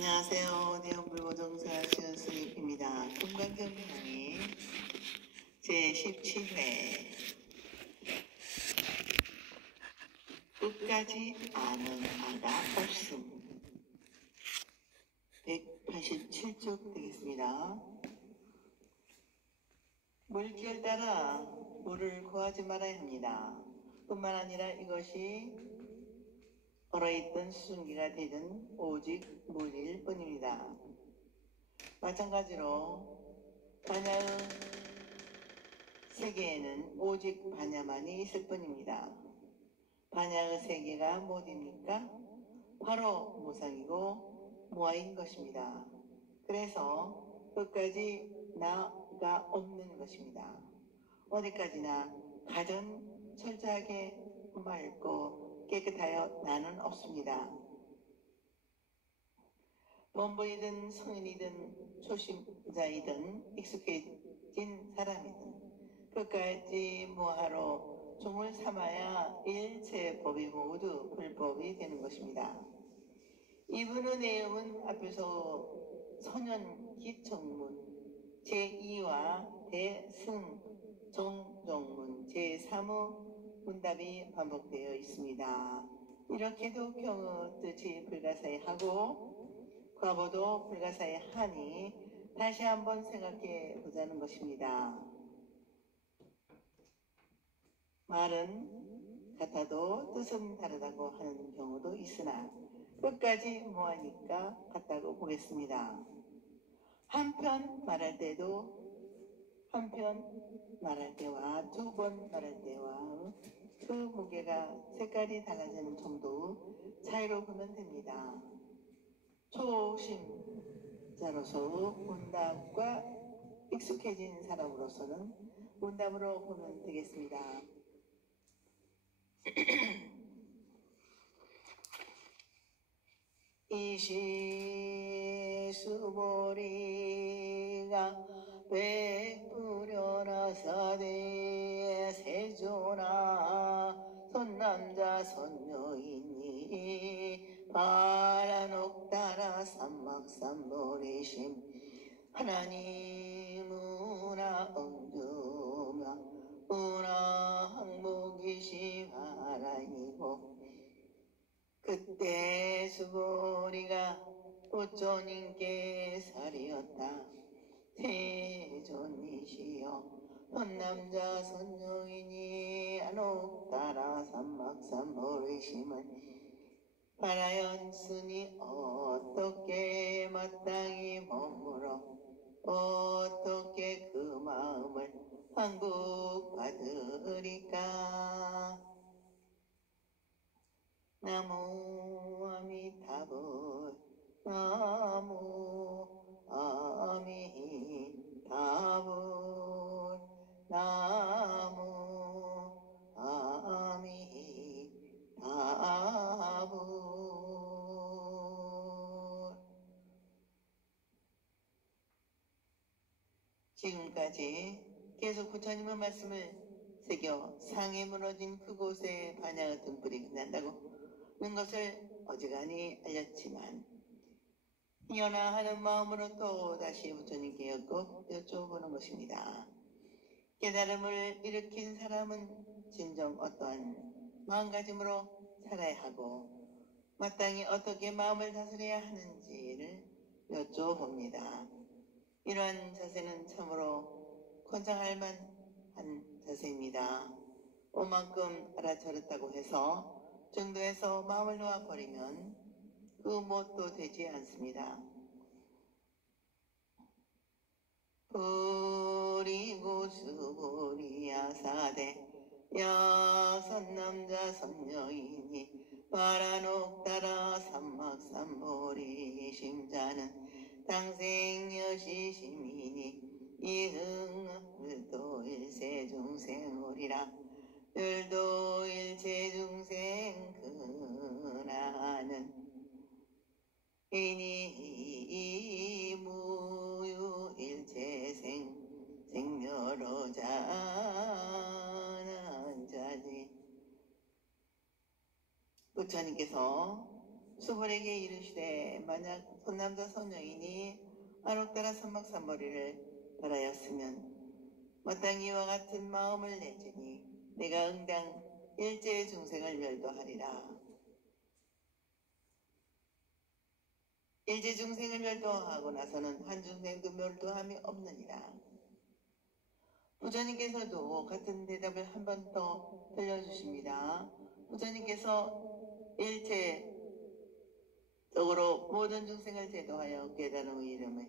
안녕하세요. 대형불보정사 시연스님입니다. 금강경강의 제17회 끝까지 아는 아가 없음 187쪽 되겠습니다. 물결 따라 물을 구하지 말아야 합니다. 뿐만 아니라 이것이 얼어있던 수증기가 되든 오직 물일 뿐입니다. 마찬가지로 반야의 세계에는 오직 반야만이 있을 뿐입니다. 반야의 세계가 무엇입니까? 바로 무상이고 무아인 것입니다. 그래서 끝까지 나가 없는 것입니다. 어디까지나 가장 철저하게 맑고 깨끗하여 나는 없습니다. 범부이든 성인이든 초심자이든 익숙해진 사람이든 끝까지 무아로 종을 삼아야 일체 법이 모두 불법이 되는 것입니다. 이분의 내용은 앞에서 선현기청문 제2와 대승정정문 제3의 문답이 반복되어 있습니다. 이렇게도 경의 뜻이 불가사의하고 과거도 불가사의하니 다시 한번 생각해 보자는 것입니다. 말은 같아도 뜻은 다르다고 하는 경우도 있으나 끝까지 무하니까 같다고 보겠습니다. 한편 말할 때와 두 번 말할 때와 그 무게가 색깔이 달라지는 정도의 차이로 보면 됩니다. 초심자로서 문답과 익숙해진 사람으로서는 문답으로 보면 되겠습니다. 이시수보리가 백불연하사대 세조나 손남자 손여인이 바라녹따라 삼막삼보리심 하나님은나 응주며 은나 항복이시 하나이고 그때 수보리가 오조님께 살이었다. 세존이시여 손남자 손여인이 안옥따라 삼막삼보리심을 바라였으니 어떻게 마땅히 머물어 어떻게 그 마음을 한국받으리까. 나무 아미타불 나무 아미타불 나무 아미타불. 지금까지 계속 부처님의 말씀을 새겨 상에 무너진 그곳에 반야의 등불이 빛난다고 는 것을 어지간히 알렸지만 연하하는 마음으로 또 다시 부처님께 여쭤보는 것입니다. 깨달음을 일으킨 사람은 진정 어떠한 마음가짐으로 살아야 하고 마땅히 어떻게 마음을 다스려야 하는지를 여쭤봅니다. 이러한 자세는 참으로 권장할 만한 자세입니다. 오만큼 알아차렸다고 해서 정도에서 마음을 놓아버리면 그 무엇도 되지 않습니다. 부리고 수부리야사대 야선남자 선여인이 바라녹따라 삼막삼보리 심자는 당생여시시민이 이흥을도 일세중생오리라. 열도 일체중생 근하는 이니 무유 일체생 생멸어자는 자지. 부처님께서 수벌에게 이르시되 만약 손남자 손여인이 안옥 따라 선막산머리를 바라였으면 마땅히 이와 같은 마음을 내지니 내가 응당 일제의 중생을 멸도하리라. 일제 중생을 멸도하고 나서는 한 중생도 멸도함이 없느니라. 부처님께서도 같은 대답을 한 번 더 들려주십니다. 부처님께서 일체적으로 모든 중생을 제도하여 깨달음의 이름에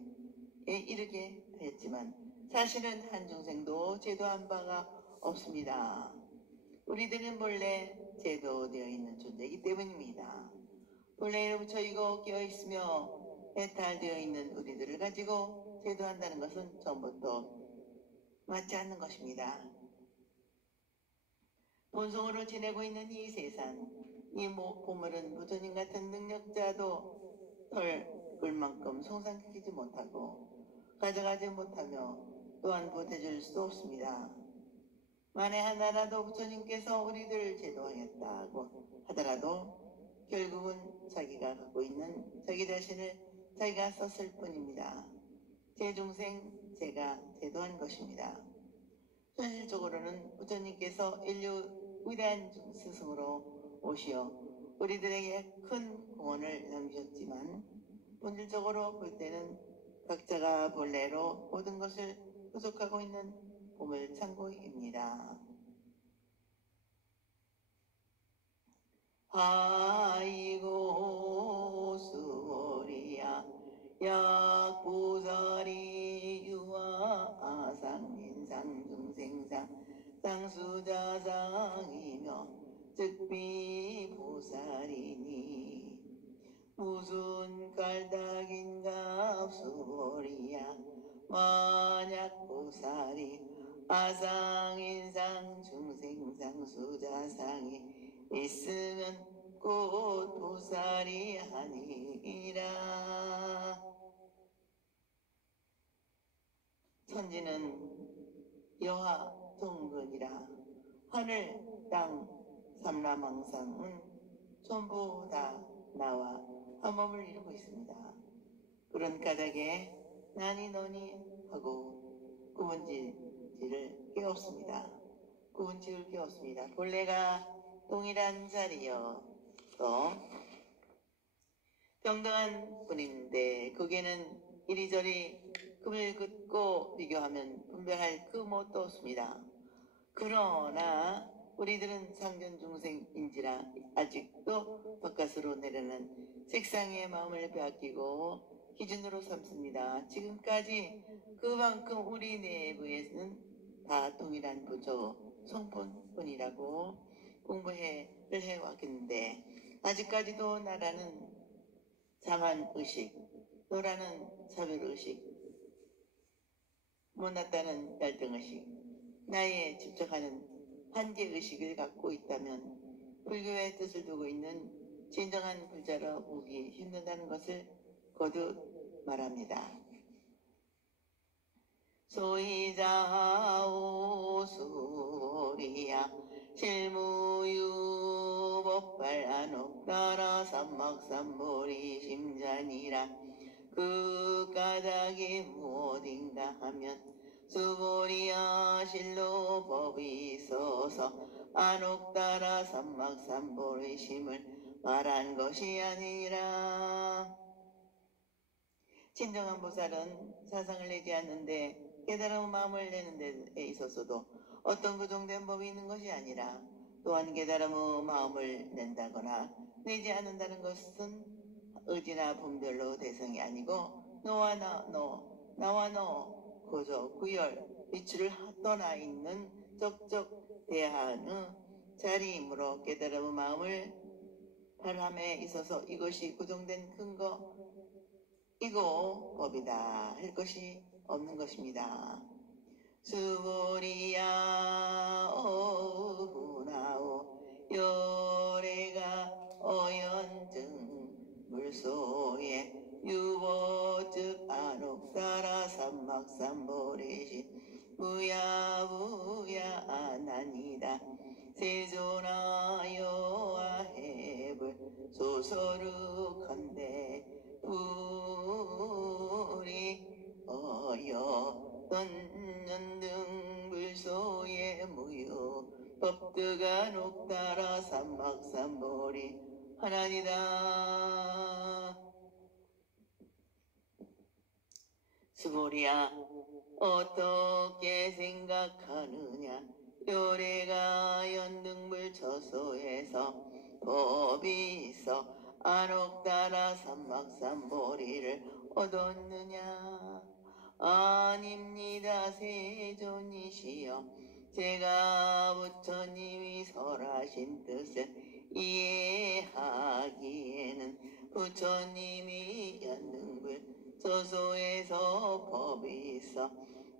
이르게 했지만 사실은 한 중생도 제도한 바가 없습니다. 우리들은 본래 제도되어 있는 존재이기 때문입니다. 본래 이로부터 깨어있으며 해탈되어 있는 우리들을 가지고 제도한다는 것은 처음부터 맞지 않는 것입니다. 본성으로 지내고 있는 이 세상, 이 보물은 부처님 같은 능력자도 덜 만큼 송상시키지 못하고 가져가지 못하며 또한 보태줄 수 없습니다. 만에 하나라도 부처님께서 우리들을 제도하겠다고 하더라도 결국은 자기가 갖고 있는 자기 자신을 자기가 썼을 뿐입니다. 제 중생 제가 제도한 것입니다. 현실적으로는 부처님께서 인류 위대한 스승으로 오시어 우리들에게 큰 공헌을 남기셨지만 본질적으로 볼 때는 각자가 본래로 모든 것을 부족하고 있는 보물창고입니다. 아이고 수월이야 약보살이 유아 아상인상 중생상 상수자상이며 즉비보살이니 무슨 깔딱인가 수월이야 만약 보살이 아상인상 중생상 수자상이 있으면 곧 보살이 아니라. 천지는 여하 동근이라 하늘 땅 삼라망상은 전부 다 나와 한 몸을 이루고 있습니다. 그런 까닭에 나니 너니 하고 구분지를 깨웠습니다. 구분지를 깨웠습니다. 본래가 동일한 자리여 또 평등한 분인데 거기에는 이리저리 금을 긋고 비교하면 분별할 그 뭣도 없습니다. 그러나 우리들은 상전 중생인지라 아직도 바깥으로 내려는 색상의 마음을 빼앗기고 기준으로 삼습니다. 지금까지 그만큼 우리 내부에는 다 동일한 부처 성품뿐이라고 공부를 해왔겠는데 아직까지도 나라는 자만의식, 너라는 차별의식, 못났다는 열등의식, 나에 집착하는 한계의식을 갖고 있다면 불교의 뜻을 두고 있는 진정한 불자로 보기 힘든다는 것을 거듭 말합니다. 소이자오수리야 실무유법발안옥 따라 삼막삼보리 심잔이라 그 까닭이 무엇인가 하면 수보리야 실로 법이 있어서 안옥 따라 삼막삼보리 심을 말한 것이 아니라. 진정한 보살은 사상을 내지 않는데 깨달은 마음을 내는 데 있어서도 어떤 고정된 법이 있는 것이 아니라 또한 깨달음의 마음을 낸다거나 내지 않는다는 것은 의지나 분별로 대상이 아니고 너와 나와 너 고조 구열 위치를 떠나 있는 적적 대하의 자리이므로 깨달음의 마음을 발함에 있어서 이것이 고정된 근거 이고 법이다 할 것이 없는 것입니다. 수보리야 어후나오 열애가 어연증 물소에 유보즉 안옥 따라 삼막삼보리시 무야무야 아나니다 세존하여 해불 소설 거룩한데 불이 어여 던는 물소에 무유 법드가 녹다라 삼막삼보리 하나니다. 수보리야 어떻게 생각하느냐. 요래가 연등불 처소에서 법이 있어 안옥다라 삼막삼보리를 얻었느냐. 아닙니다. 세존이시여 제가 부처님이 설하신 뜻을 이해하기에는 부처님이 연등불 처소에서 법이 있어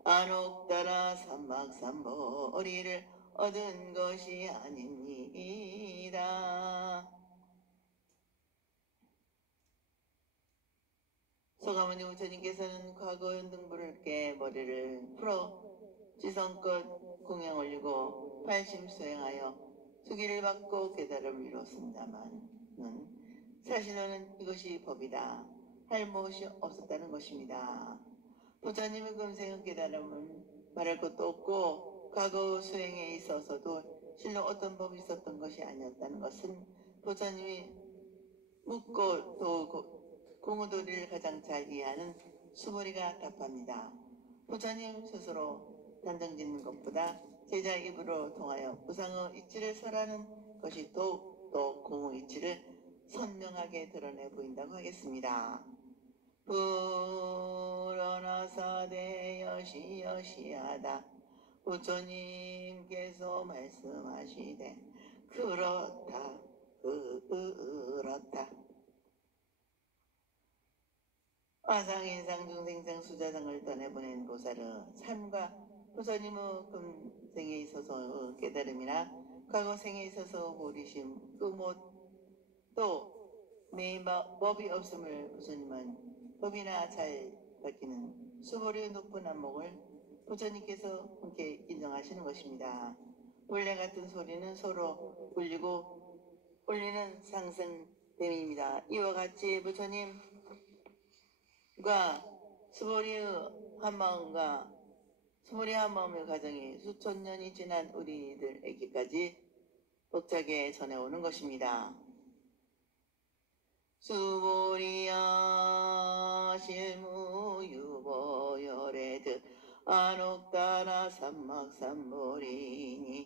안옥다라 삼막삼보리를 얻은 것이 아닙니다. 소가모니 부처님께서는 과거 연등불을 깨 머리를 풀어 지성껏 공양 올리고 팔심 수행하여 수기를 받고 깨달음을 이뤘습니다만 사실로는 이것이 법이다 할 무엇이 없었다는 것입니다. 부처님의 금생의 깨달음은 말할 것도 없고 과거 수행에 있어서도 실로 어떤 법이 있었던 것이 아니었다는 것은 부처님이 묻고 또 공의도리를 가장 잘 이해하는 수보리가 답합니다. 부처님 스스로 단정짓는 것보다 제자 입으로 통하여 무상의 이치를 설하는 것이 더욱 더 공의 이치를 선명하게 드러내 보인다고 하겠습니다. 불어나사대 여시여시하다. 부처님께서 말씀하시되 그렇다 그렇다. 아상인상 중생상 수자상을 떠내보낸 보살의 삶과 부처님의 금생에 있어서 깨달음이나 과거 생에 있어서 보리심 또 매일 법이 없음을 부처님은 법이나 잘 밝히는 수보리의 높은 안목을 부처님께서 함께 인정하시는 것입니다. 원래 같은 소리는 서로 울리는 상승됨입니다. 이와 같이 부처님과 수보리의 한마음의 과정이 수천 년이 지난 우리들에게까지 벅차게 전해오는 것입니다. 수보리야 실무유보열애드 안옥다라 삼막삼보리니.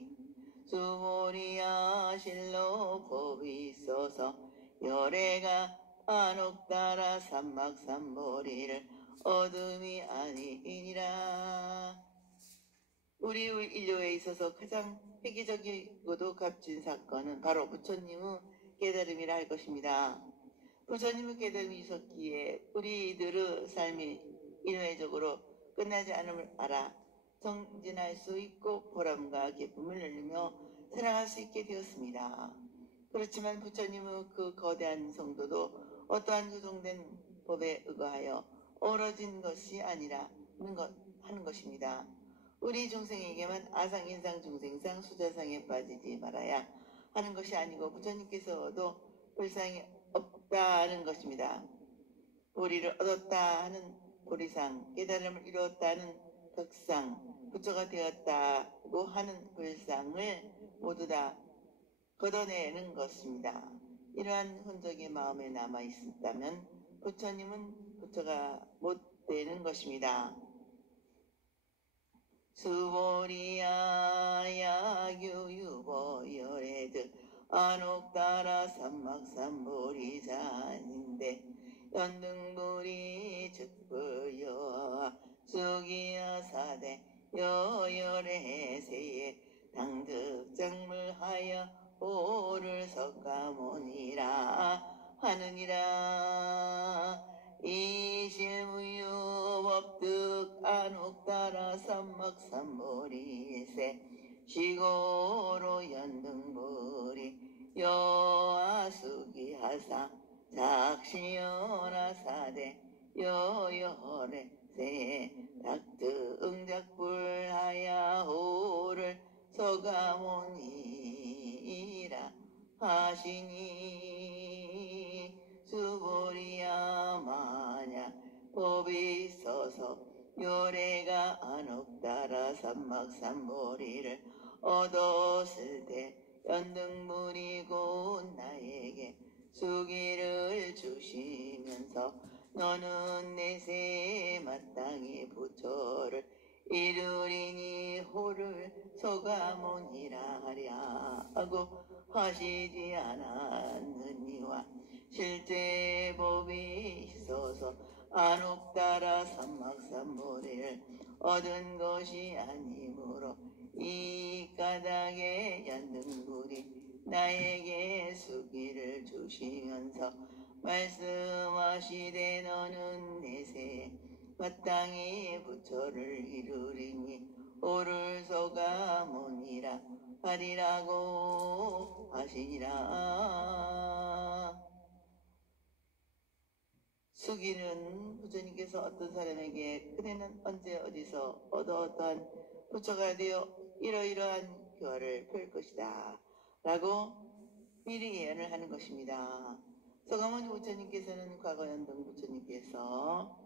수보리야 실로 법이 있어서 열애가 안옥다라 삼막삼보리를 얻음이 아니니라. 우리 인류에 있어서 가장 획기적이고도 값진 사건은 바로 부처님의 깨달음이라 할 것입니다. 부처님의 깨달음이 있었기에 우리들의 삶이 인외적으로 끝나지 않음을 알아 정진할 수 있고 보람과 기쁨을 누리며 살아갈 수 있게 되었습니다. 그렇지만 부처님의 그 거대한 성도도 어떠한 조정된 법에 의거하여 어우러진 것이 아니라 하는 것입니다. 우리 중생에게만 아상, 인상, 중생상, 수자상에 빠지지 말아야 하는 것이 아니고 부처님께서도 불상이 없다는 것입니다. 보리를 얻었다 하는 보리상, 깨달음을 이루었다는 덕상, 부처가 되었다고 하는 불상을 모두 다 걷어내는 것입니다. 이러한 흔적이 마음에 남아있었다면 부처님은 부처가 못 되는 것입니다. 수보리야 야규유보열애드 안옥다라 삼막삼보리자인데 연등불이 즉불여와 수기야사대 여열애세에 당득작물하여 오를 석가모니라 하느니라. 이실무유법득 안옥다라 삼막삼보리세 시고로 연등불이 여아수기하사 작시연하사대 여열애세 닥득작불하야 오를 석가모니라 하시니. 삼막삼보리를 얻었을 때 연등물이 곧 나에게 수기를 주시면서 너는 내세 마땅히 부처를 이루리니 호를 소가모니라 하랴고 하시지 않았느니와 실제 법이 있어서 안옥따라 삼막삼보리를 얻은 것이 아니므로 이 까닭에 연등불이 나에게 수기를 주시면서 말씀하시되 너는 내세 마땅히 부처를 이루리니 오를 소가모니라 하리라고 하시니라. 수기는 부처님께서 어떤 사람에게 그대는 언제 어디서 어떠한 부처가 되어 이러이러한 교화를 펼 것이다 라고 미리 예언을 하는 것입니다. 서가모니 부처님께서는 과거 연등 부처님께서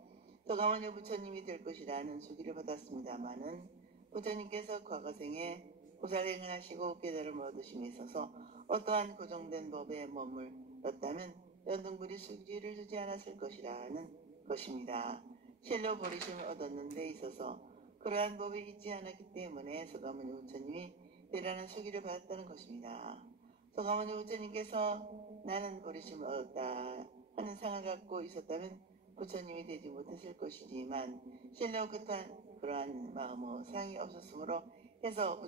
서가모니 부처님이 될 것이라는 수기를 받았습니다마는 부처님께서 과거생에 보살행을 하시고 깨달음을 얻으심에 있어서 어떠한 고정된 법에 머물렀다면 연등불이 수기를 주지 않았을 것이라는 것입니다. 실로 버리심을 얻었는 데 있어서 그러한 법이 있지 않았기 때문에 서가모니 부처님이 대단한 수기를 받았다는 것입니다. 서가모니 부처님께서 나는 버리심을 얻었다 하는 상을 갖고 있었다면 부처님이 되지 못했을 것이지만 실로 그러한 마음의 상이 없었으므로 해서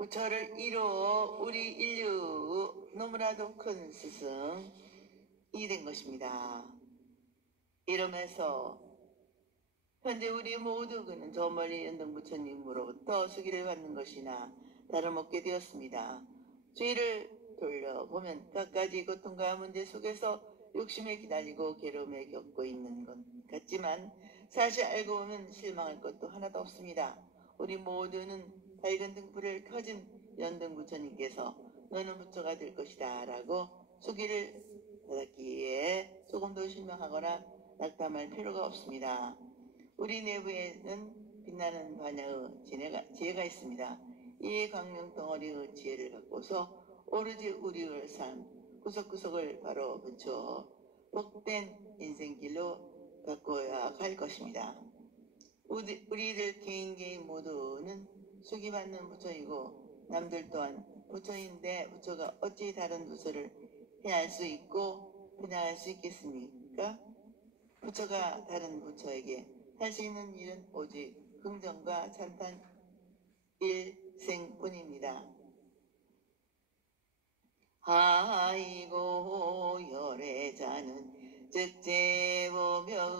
부처를 이루어 우리 인류 너무나도 큰 스승이 된 것입니다. 이러면서 현재 우리 모두 그는 저 멀리 연등 부처님으로부터 수기를 받는 것이나 다름없게 되었습니다. 주의를 돌려보면 갖가지 고통과 문제 속에서 욕심에 기다리고 괴로움에 겪고 있는 것 같지만 사실 알고 보면 실망할 것도 하나도 없습니다. 우리 모두는 밝은 등불을 켜진 연등 부처님께서 너는 부처가 될 것이다 라고 수기를 받았기에 조금도 실망하거나 낙담할 필요가 없습니다. 우리 내부에는 빛나는 반야의 지혜가 있습니다. 이 광명 덩어리의 지혜를 갖고서 오로지 우리의 삶 구석구석을 바로 비추어 복된 인생길로 바꿔야 할 것입니다. 우리들 개인 모두는 수기받는 부처이고 남들 또한 부처인데 부처가 어찌 다른 부처를 해할 수 있고 그냥 할 수 있겠습니까? 부처가 다른 부처에게 할 수 있는 일은 오직 긍정과 찬탄 일생뿐입니다. 아이고 열애자는 즉 제법여은이라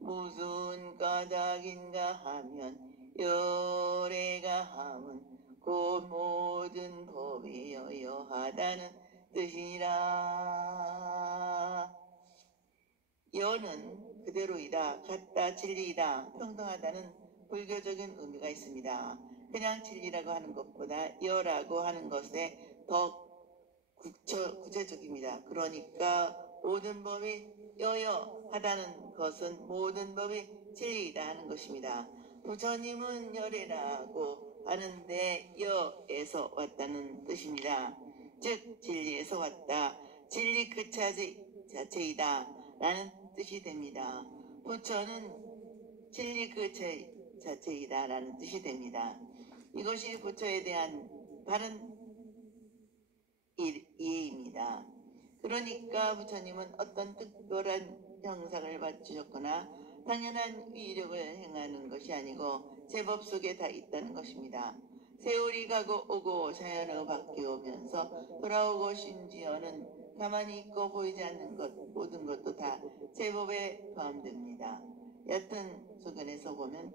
무슨 까닭인가 하면 열애가 함은 곧 모든 법이 여여하다는 뜻이니라. 여는 그대로이다, 같다, 진리이다, 평등하다는 불교적인 의미가 있습니다. 그냥 진리라고 하는 것보다 여라고 하는 것에 더 구체적입니다. 그러니까 모든 법이 여여하다는 것은 모든 법이 진리이다 하는 것입니다. 부처님은 열애라고 하는데 여에서 왔다는 뜻입니다. 즉 진리에서 왔다, 진리 그 자체이다 라는 뜻이 됩니다. 부처는 진리 그 자체이다 라는 뜻이 됩니다. 이것이 부처에 대한 바른 이해입니다. 그러니까 부처님은 어떤 특별한 형상을 갖추셨거나 당연한 위력을 행하는 것이 아니고 제법 속에 다 있다는 것입니다. 세월이 가고 오고 자연의 바뀌어오면서 돌아오고 심지어는 가만히 있고 보이지 않는 것 모든 것도 다 제법에 포함됩니다. 얕은 소견에서 보면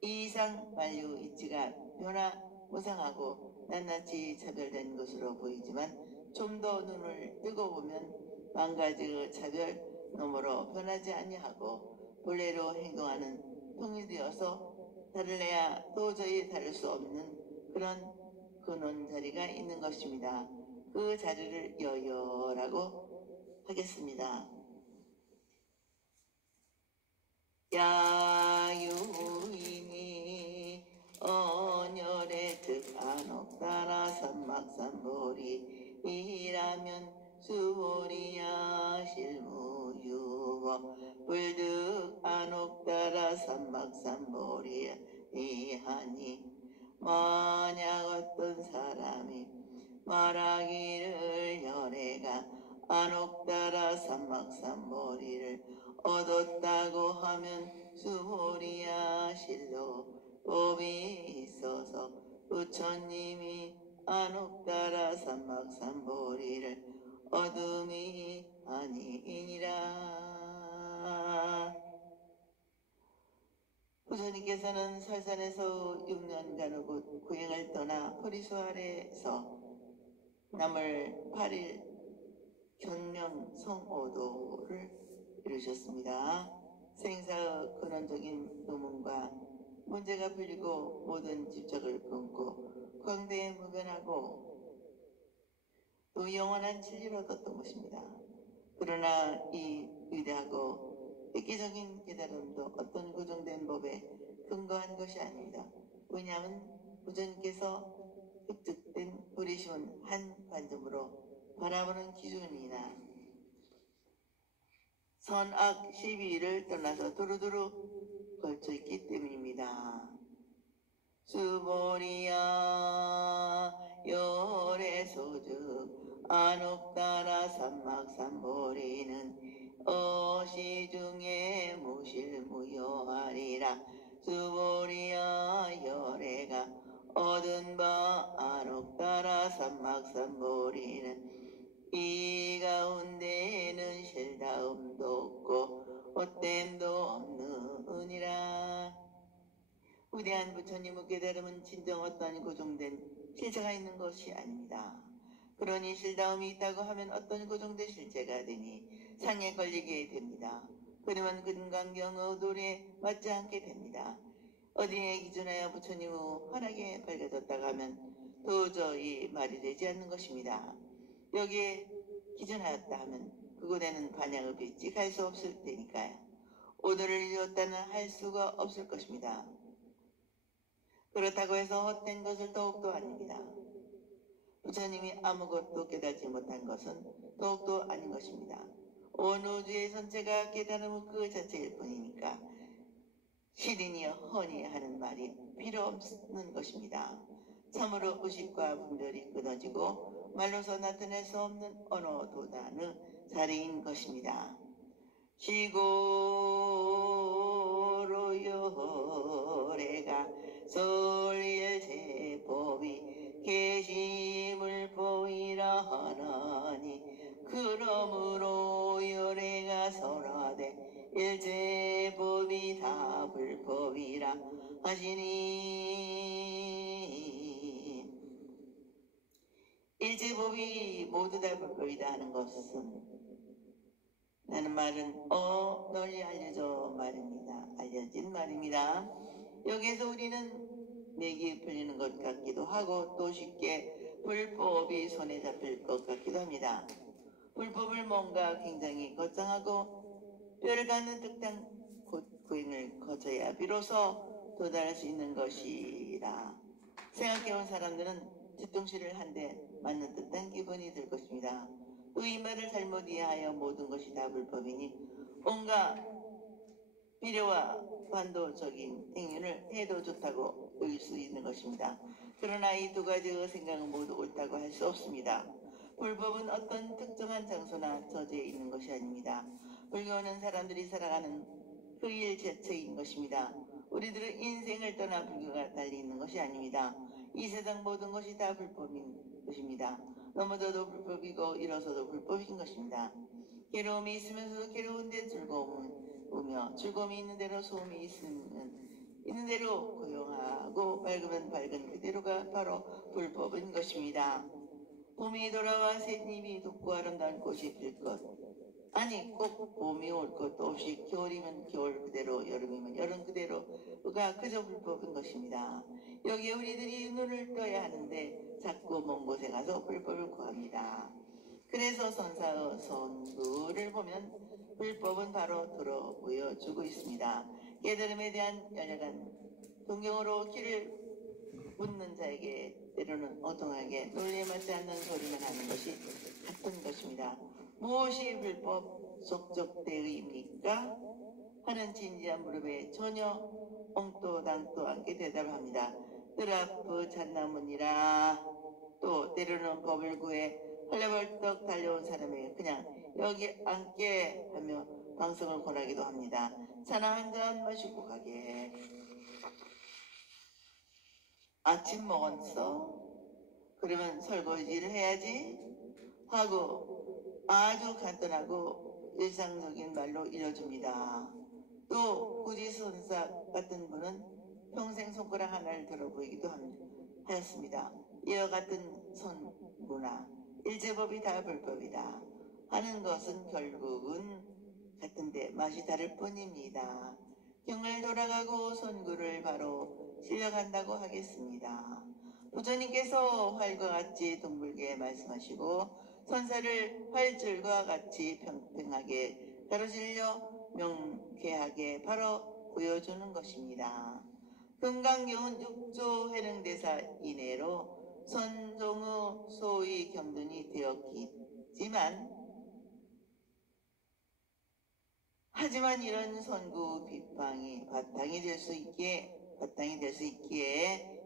이상 만류 이치가 변화무상하고 낱낱이 차별된 것으로 보이지만 좀 더 눈을 뜨고 보면 만 가지의 차별 너머로 변하지 아니하고 본래로 행동하는 통일되어서 다를래야 도저히 다를 수 없는 그런 근원 자리가 있는 것입니다. 그 자리를 여여라고 하겠습니다. 야유 아니라면 수월이야 실무유워 불득 안옥따라 삼막삼보리하니 만약 어떤 사람이 말하기를 연애가 안옥따라 삼막삼보리를 얻었다고 하면 수월이야 실로 법이 있어서 부처님이 안옥따라 삼막삼보리를 얻음이 아니니라. 부처님께서는 설산에서 6년간 구행을 떠나 포리수 아래에서 남을 8일 견명 성오도를 이루셨습니다. 생사의 근원적인 의문과 문제가 풀리고 모든 집착을 끊고 광대에 무변하고 또 영원한 진리를 얻었던 것입니다. 그러나 이 위대하고 획기적인 깨달음도 어떤 고정된 법에 근거한 것이 아닙니다. 왜냐하면 부처님께서 획득된 부리시온 한 관점으로 바라보는 기준이나 선악 시비를 떠나서 두루두루 걸쳐있기 때문입니다. 수보리야 열애소즉 안옥따라 삼막삼보리는 어시중에 무실무효하리라. 수보리야 열애가 얻은 바 안옥따라 삼막삼보리는 이 가운데에는 실다움도 없고 헛됨도 없느니라. 위대한 부처님의 깨달음은 진정 어떤 고정된 실체가 있는 것이 아닙니다. 그러니 실다움이 있다고 하면 어떤 고정된 실체가 되니 상에 걸리게 됩니다. 그러면 근광경의 도리에 맞지 않게 됩니다. 어디에 기준하여 부처님의 환하게 밝혀졌다고 하면 도저히 말이 되지 않는 것입니다. 여기에 기준하였다 하면 그곳에는 반야의 빛이 갈 수 없을 테니까요. 오도를 이루었다는 할 수가 없을 것입니다. 그렇다고 해서 헛된 것을 더욱도 아닙니다. 부처님이 아무것도 깨닫지 못한 것은 더욱도 아닌 것입니다. 온 우주의 전체가 깨달음의 그 자체일 뿐이니까 시린이여 허니 하는 말이 필요 없는 것입니다. 참으로 의식과 분별이 끊어지고 말로서 나타낼 수 없는 언어 도단의 자리인 것입니다. 시고로 열애가 설일제법이 계심을 보이라 하나니 그러므로 열애가 설하되 일제법이 다 불법이라 하시니 일제법이 모두 다 불법이다 하는 것은 라는 말은 널리 알려져 말입니다. 알려진 말입니다. 여기에서 우리는 맥이 풀리는 것 같기도 하고 또 쉽게 불법이 손에 잡힐 것 같기도 합니다. 불법을 뭔가 굉장히 거창하고 뼈를 갖는 듯한 구행을 거쳐야 비로소 도달할 수 있는 것이라 생각해온 사람들은 뒤통수를 한 대 맞는 듯한 기분이 들 것입니다. 또 이 말을 잘못 이해하여 모든 것이 다 불법이니 온갖 비례와 반도적인 행위를 해도 좋다고 여길 수 있는 것입니다. 그러나 이 두 가지의 생각은 모두 옳다고 할 수 없습니다. 불법은 어떤 특정한 장소나 처지에 있는 것이 아닙니다. 불교는 사람들이 살아가는 그 일 자체인 것입니다. 우리들은 인생을 떠나 불교가 달리 있는 것이 아닙니다. 이 세상 모든 것이 다 불법인 것입니다. 넘어져도 불법이고 일어서도 불법인 것입니다. 괴로움이 있으면서도 괴로운데 즐거우며 즐거움이 있는 대로 소음이 있는 대로 고용하고 밝으면 밝은 그대로가 바로 불법인 것입니다. 봄이 돌아와 새잎이 돋고 아름다운 꽃이 필 것. 아니 꼭 봄이 올 것도 없이 겨울이면 겨울 그대로 여름이면 여름 그대로가 그저 불법인 것입니다. 여기에 우리들이 눈을 떠야 하는데 자꾸 먼 곳에 가서 불법을 구합니다. 그래서 선사의 선구를 보면 불법은 바로 들어 보여주고 있습니다. 깨달음에 대한 열렬한 동경으로 길을 묻는 자에게 때로는 엉뚱하게 논리에 맞지 않는 소리만 하는 것이 같은 것입니다. 무엇이 불법 속적대의입니까? 하는 진지한 물음에 전혀 엉또당또 않게 대답을 합니다. 뜰 앞의 잣나무니라. 또 때로는 법을 구해 헐레벌떡 달려온 사람에게 그냥 여기 앉게 하며 방송을 권하기도 합니다. 차나 한 잔 마시고 가게. 아침 먹었어? 그러면 설거지를 해야지 하고 아주 간단하고 일상적인 말로 이뤄줍니다. 또 구지선사 같은 분은 평생 손가락 하나를 들어 보이기도 하였습니다. 이와 같은 선구나 일제법이 다 불법이다 하는 것은 결국은 같은데 맛이 다를 뿐입니다. 경을 돌아가고 선구를 바로 실려간다고 하겠습니다. 부처님께서 활과 같이 둥글게 말씀하시고 선사를 활줄과 같이 평평하게 가로질려 명쾌하게 바로 보여주는 것입니다. 금강경은 6조 회능대사 이내로 선종의 소위 경전이 되었지만 하지만 이런 선구 비방이 바탕이 될 수 있기에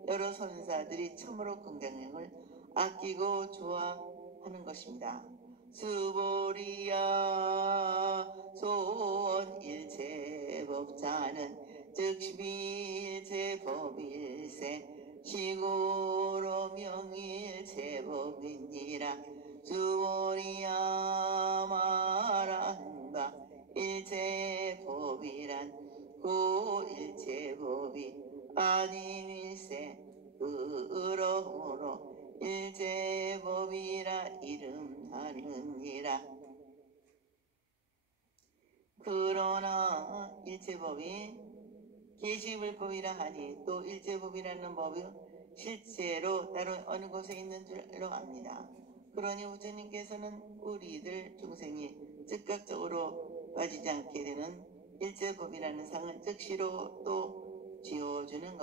여러 선사들이 참으로 금강경을 아끼고 좋아하는 것입니다. 수보리야 소원 일체법자는 즉 십일체법일세 시고로 명일체법이니라. 수보리야 말한 바 일체법이란 그 일체법이 아님일세. 그러므로 일체법이라 이름하느니라. 그러나 일체법이 계시불법이라 하니 또 일체법이라는 법이 실제로 따로 어느 곳에 있는 줄로 압니다. 그러니 부처님께서는 우리들 중생이 즉각적으로 빠지지 않게 되는 일체법이라는 상을 즉시로 또 지어주는